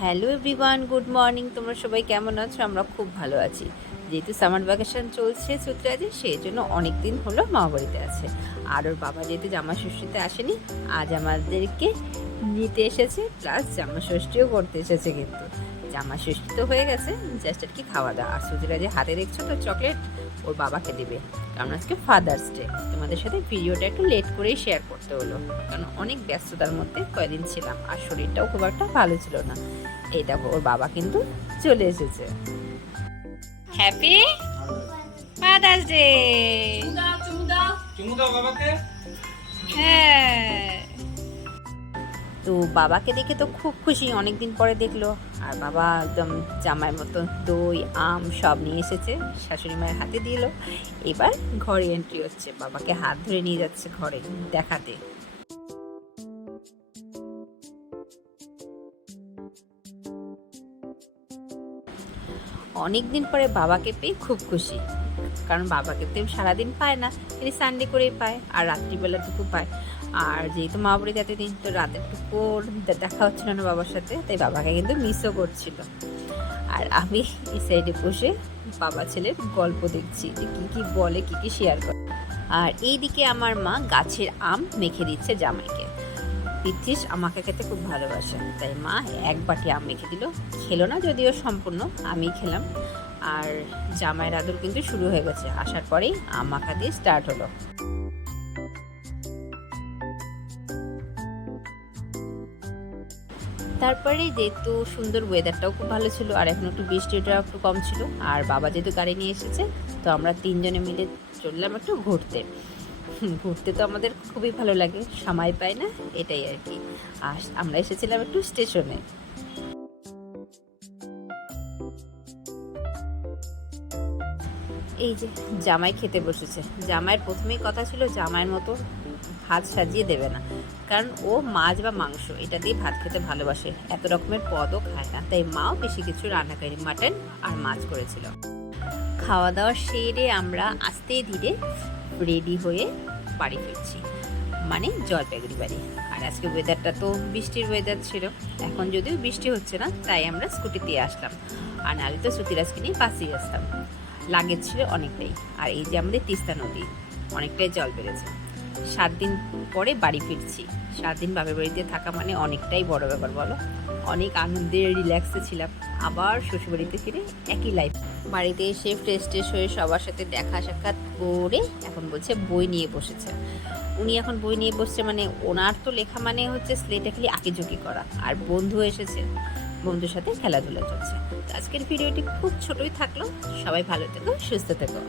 Hello everyone, good morning. তোমরা সবাই কেমন আছো? আমরা খুব ভালো আছি। যেহেতু সামার ভ্যাকেশন চলছে চৈত্রাজে, সেই জন্য অনেক দিন হলো মামা বাড়িতে আছে। আর ওর বাবা যেহেতু জামা ষষ্ঠীতে আসেনি, আজ আমাদেরকে নিতে এসেছে, প্লাস জামা ষষ্ঠীও করতে এসেছে। কিন্তু জামা ষষ্ঠী তো হয়ে গেছে, জাস্ট আর কি খাওয়া দাওয়া। আর সুতিরাজে হাতে দেখছো তো চকলেট, ওর বাবাকে দেবে, কারণ আজকে ফাদার্স ডে। তোমাদের সাথে ভিডিওটা একটু লেট করেই শেয়ার করতে হলো, কারণ অনেক ব্যস্ততার মধ্যে কয়েকদিন ছিলাম, আর শরীরটাও খুব একটা ভালো ছিল না। এই দেখো, ওর বাবা কিন্তু চলে এসেছে। Happy father's day. হ্যাঁ, তো বাবাকে দেখে তো খুব খুশি, অনেকদিন পরে দেখলো। আর বাবা একদম জামাইয়ের মতো দই আম সব নিয়ে এসেছে, শাশুড়ি মায়ের হাতে দিল। এবার ঘরে এন্ট্রি হচ্ছে, বাবাকে হাত ধরে নিয়ে যাচ্ছে ঘরে দেখাতে। অনেক দিন পরে বাবাকে পেয়ে খুব খুশি, কারণ বাবাকে তো সারাদিন পায় না, এই সানডে করেই পায়, আর রাত্রিবেলাটুকু পায়। আর যেহেতু মা বাড়ি যাতে দিন, তো রাতেরটুকু দেখা হচ্ছিল না বাবার সাথে, তাই বাবাকে কিন্তু মিসও করছিল। আর আমি এই সাইডে বসে বাবা ছেলের গল্প দেখছি, যে কী কী বলে, কী কী শেয়ার করে। আর এইদিকে আমার মা গাছের আম মেখে দিচ্ছে জামাইকে। পিচ্ছিস আমাকে খেতে খুব ভালোবাসে, তাই মা এক বাটি আম মেখে দিল। খেলো না যদিও সম্পূর্ণ, আমি খেলাম। আর জামাইয়ের আদর কিন্তু শুরু হয়ে গেছে, আসার পরেই আম মাখা দিয়ে স্টার্ট হলো। তারপরে যেহেতু সুন্দর, ওয়েদারটাও খুব ভালো ছিল, আর এখন একটু বৃষ্টিটা একটু কম ছিল। আর বাবা যেহেতু গাড়ি নিয়ে এসেছে, তো আমরা তিনজনে মিলে চললাম একটু ঘুরতে। ঘুরতে তো আমাদের খুবই ভালো লাগে, সময় পাই না, এটাই আর কি। আর আমরা এসেছিলাম একটু স্টেশনে। এই যে জামাই খেতে বসেছে। জামাইয়ের প্রথমেই কথা ছিল জামাইয়ের মতো ভাত সাজিয়ে দেবে না, কারণ ও মাছ বা মাংস এটা দিয়ে ভাত খেতে ভালোবাসে, এত রকমের পদও খায় না। তাই মাও বেশি কিছু রান্না করেনি, মাটন আর মাছ করেছিল। খাওয়া দাওয়া সেরে আমরা আস্তে ধীরে রেডি হয়ে বাড়ি ফিরছি, মানে জলপাইগুড়ি বাড়ি। আর আজকে ওয়েদারটা তো বৃষ্টির ওয়েদার ছিল, এখন যদিও বৃষ্টি হচ্ছে না, তাই আমরা স্কুটি দিয়ে আসলাম। আর নাহলে তো সুতিরাজকে নিয়ে বাসেই আসতাম। লাগেজ ছিল অনেকটাই। আর এই যে আমাদের তিস্তা নদী, অনেকটাই জল বেড়েছে। 7 দিন পরে বাড়ি ফিরছি। 7 দিন বাপের বাড়িতে থাকা মানে অনেকটাই বড় ব্যাপার, বলো। অনেক আনন্দে রিল্যাক্সে ছিলাম। আবার শ্বশুরবাড়িতে ফিরে একই লাইফ। বাড়িতে এসে ফ্রেশ ট্রেশ হয়ে সবার সাথে দেখা সাক্ষাৎ করে এখন বলছে বই নিয়ে বসেছে। উনি এখন বই নিয়ে বসছে, মানে ওনার তো লেখা মানে হচ্ছে স্লেটে খালি আঁকিঝুঁকি করা। আর বন্ধু এসেছে, বন্ধুর সাথে খেলাধুলা চলছে। আজকের ভিডিওটি খুব ছোটই থাকলো। সবাই ভালো থেকো, সুস্থ থেকো।